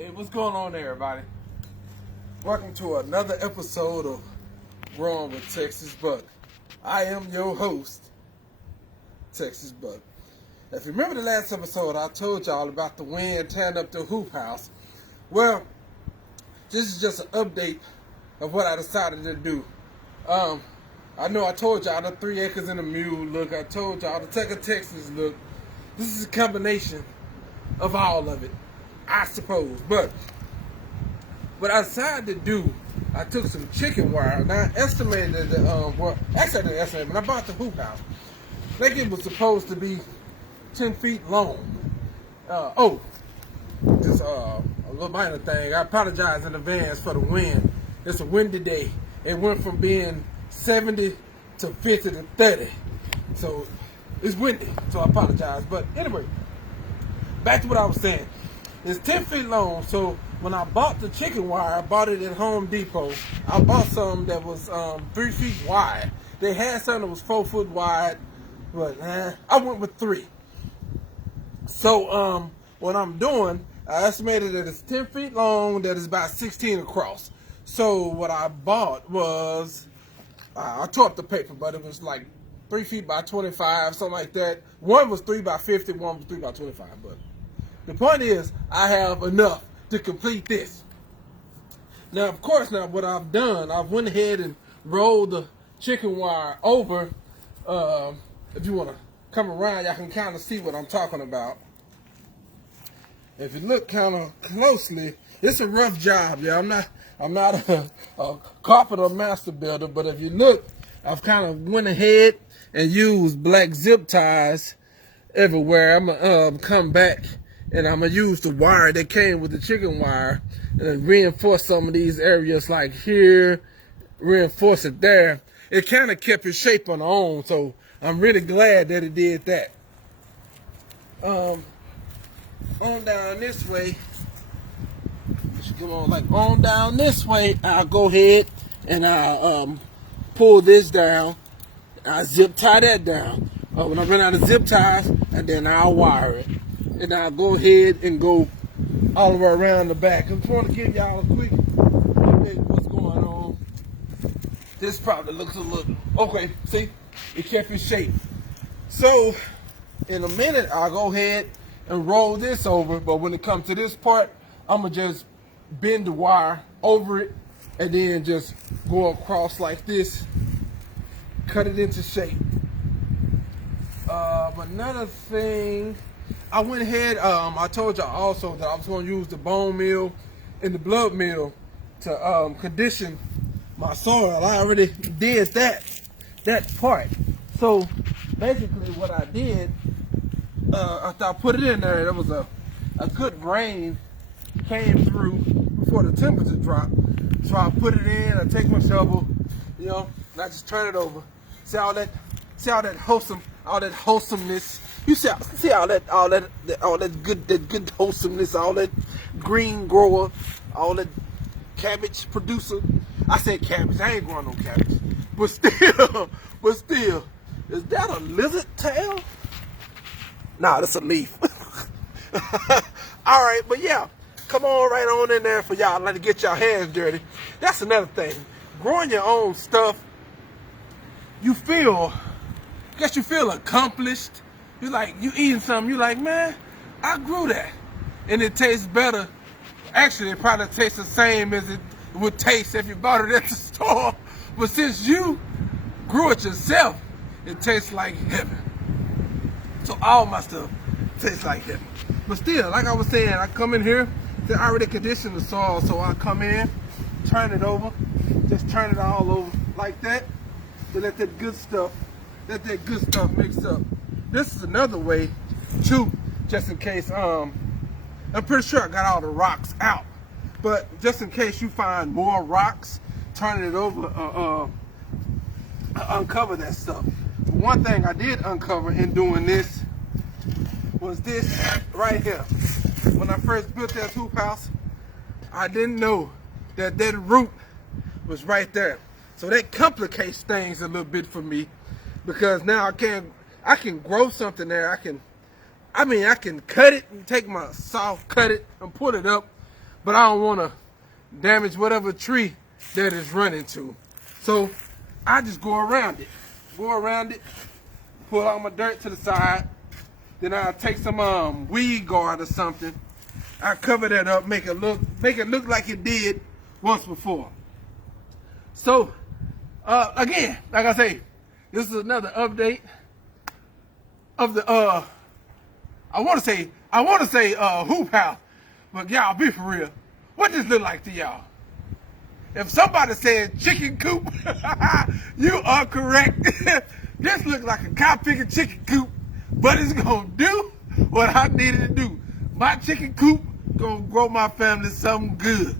Hey, what's going on there, everybody? Welcome to another episode of Growing with Texas Buck. I am your host, Texas Buck. If you remember the last episode, I told y'all about the wind tearing up the hoop house. Well, this is just an update of what I decided to do. I know I told y'all the 3 acres and a mule look. I told y'all the Tucker, Texas look. This is a combination of all of it, I suppose. But what I decided to do, I took some chicken wire and I estimated the actually I didn't estimate, when I bought the hoop house, I think it was supposed to be 10 feet long. Just a little minor thing. I apologize in advance for the wind. It's a windy day. It went from being 70 to 50 to 30. So it's windy, so I apologize. But anyway, back to what I was saying. It's 10 feet long, so when I bought the chicken wire, I bought it at Home Depot. I bought some that was 3 feet wide. They had some that was 4 foot wide, but I went with 3. So what I'm doing, I estimated that it's 10 feet long, that is about 16 across. So what I bought was, I tore up the paper, but it was like 3 feet by 25, something like that. One was 3 by 50, one was 3 by 25. But the point is, I have enough to complete this. Now, of course, what I've done, I went ahead and rolled the chicken wire over. If you want to come around, y'all can kind of see what I'm talking about. If you look kind of closely, it's a rough job, yeah. I'm not a carpenter or master builder, but if you look, I've kind of went ahead and used black zip ties everywhere. I'm gonna come back and I'm gonna use the wire that came with the chicken wire and then reinforce some of these areas, like here, reinforce it there. It kind of kept its shape on its own, so I'm really glad that it did that. On down this way, on down this way, I'll go ahead and I'll pull this down. I zip tie that down. When I run out of zip ties, and then I'll wire it. And I'll go ahead and go all the way around the back. I just want to give y'all a quick update of what's going on. This probably looks a little, okay, see? It kept its shape. So, in a minute, I'll go ahead and roll this over. But when it comes to this part, I'm going to just bend the wire over it and then just go across like this. Cut it into shape. Another thing, I went ahead, I told y'all also that I was going to use the bone meal and the blood meal to condition my soil. I already did that part. So basically what I did, after I put it in there, there was a good rain came through before the temperature dropped. So I put it in, I take my shovel, and I just turn it over. See all that wholesomeness. You see all that good wholesomeness, all that green grower, all that cabbage producer. I said cabbage, I ain't growing no cabbage. But still, is that a lizard tail? Nah, that's a leaf. All right, but yeah, come on right on in there for y'all. Let to get y'all hands dirty. That's another thing. Growing your own stuff, you feel accomplished. You eating something, you like, man, I grew that. And it tastes better. Actually, it probably tastes the same as it would taste if you bought it at the store. But since you grew it yourself, it tastes like heaven. So all my stuff tastes like heaven. But still, like I was saying, I come in here, they already conditioned the soil, so I come in, turn it over, just turn it all over like that, to let that good stuff mix up. This is another way too, just in case, I'm pretty sure I got all the rocks out, but just in case you find more rocks, turn it over, uncover that stuff. One thing I did uncover in doing this was this right here. When I first built that hoop house, I didn't know that root was right there. So that complicates things a little bit for me, because now I can grow something there. I can cut it and take my saw, cut it and put it up. but I don't want to damage whatever tree that it's running to. So I just go around it, pull all my dirt to the side. Then I'll take some weed guard or something. I cover that up, make it look like it did once before. So again, like I say, this is another update of the I want to say hoop house, but y'all be for real. What does this look like to y'all? If somebody said chicken coop, you are correct. This looks like a cow picking chicken coop, but it's gonna do what I needed to do. My chicken coop gonna grow my family something good.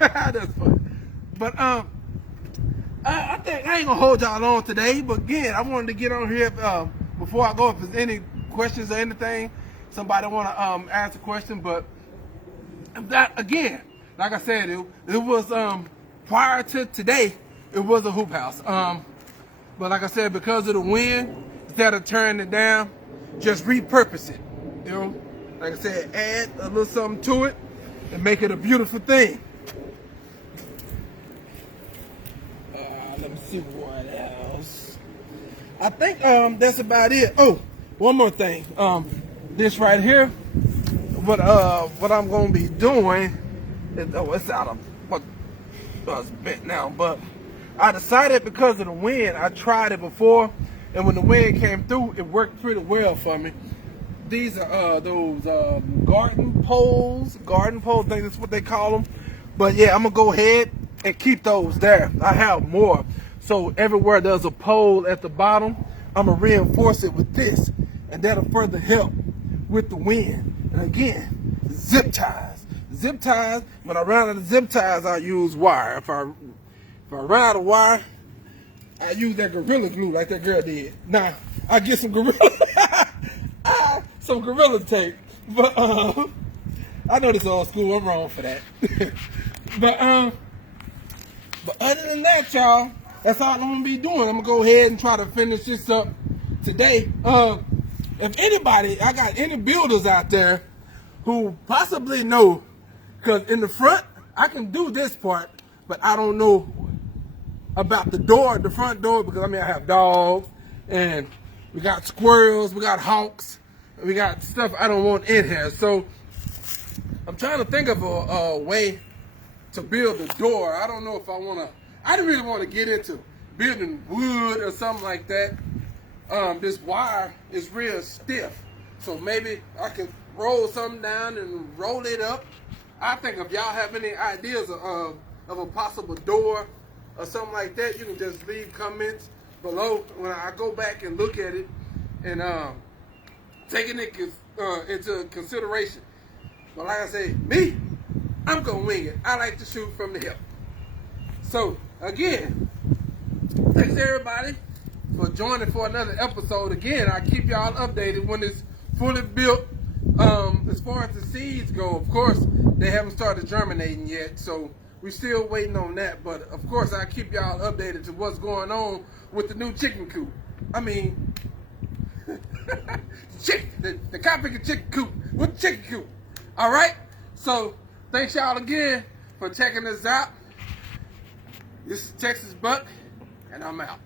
That's funny. But I think I ain't gonna hold y'all on today. But again, I wanted to get on here before I go. If there's any questions or anything, somebody want to ask a question. But that again, like I said, it was prior to today, it was a hoop house. But like I said, because of the wind, instead of turning it down, just repurpose it. You know, like I said, add a little something to it and make it a beautiful thing. Let me see what else. I think that's about it. Oh, one more thing. This right here, what I'm gonna be doing is, it's out of what it's bent now, but I decided because of the wind, I tried it before, and when the wind came through, it worked pretty well for me. These are those garden poles, I think that's what they call them. But yeah, I'm gonna go ahead and keep those there. I have more. So everywhere there's a pole at the bottom, I'm gonna reinforce it with this, and that'll further help with the wind. And again, zip ties. Zip ties, when I run out of zip ties, I use wire. If I run out of wire, I use that Gorilla Glue like that girl did. Nah, I get some Gorilla tape. But I know this old school, I'm wrong for that. But other than that, y'all, that's all I'm gonna be doing. I'm gonna go ahead and try to finish this up today. If anybody, I got any builders out there who possibly know, because in the front, I can do this part, but I don't know about the door, the front door, because I mean, I have dogs, and we got squirrels, we got hawks, we got stuff I don't want in here. So I'm trying to think of a way to build the door. I don't know if I didn't really want to get into building wood or something like that. This wire is real stiff, so maybe I can roll something down and roll it up. I think if y'all have any ideas of a possible door or something like that, you can just leave comments below when I go back and look at it and taking it into consideration. But like I say, me, I'm gonna wing it. I like to shoot from the hip. So again, thanks everybody for joining for another episode. Again, I keep y'all updated when it's fully built. As far as the seeds go, of course, they haven't started germinating yet, so we're still waiting on that. But of course, I keep y'all updated to what's going on with the new chicken coop. I mean, the cow picking chicken coop with the chicken coop. All right. So thanks y'all again for checking this out. This is Texas Buck, and I'm out.